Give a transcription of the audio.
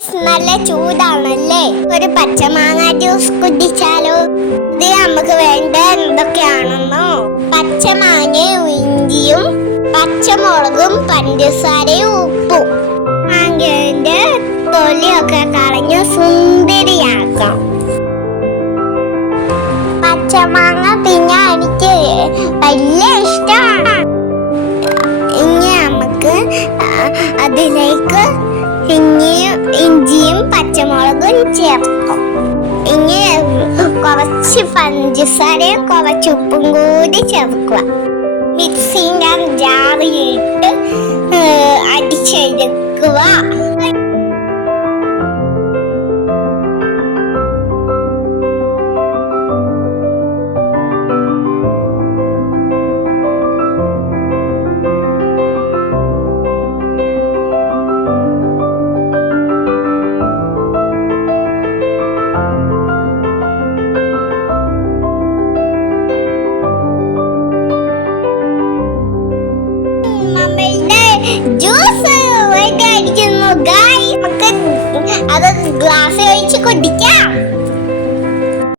നല്ല ചൂടാണല്ലേ, ഒരു പച്ചമാങ്ങ ജ്യൂസ് കുടിച്ചാലോ? ഇത് നമുക്ക് വേണ്ട എന്തൊക്കെയാണെന്നോ? പച്ചമാങ്ങയും ഇഞ്ചിയും പച്ചമുളകും പഞ്ചസാരയും ഉപ്പും. മാങ്ങയുടെ തൊലിയൊക്കെ കളഞ്ഞ് സുന്ദരിയാക്കാം. പച്ചമാങ്ങ പിന്നെ എനിക്ക് വലിയ ഇഷ്ടമാണ്. ഇനി നമുക്ക് അതിലേക്ക് ഇഞ്ചിയും പച്ചമുളകും ചേർക്കും. ഇനി കുറച്ച് പഞ്ചസാരയും കുറച്ച് ഉപ്പും കൂടി ചേർക്കുക. മിക്സിന്റെ ജാറിലിട്ട് അടിച്ചെടുക്കുക. ജ്യൂസ് റെഡി ആയിരിക്കുന്നു. നമുക്ക് അത് ഗ്ലാസ് ഒഴിച്ച് കുടിക്കാം.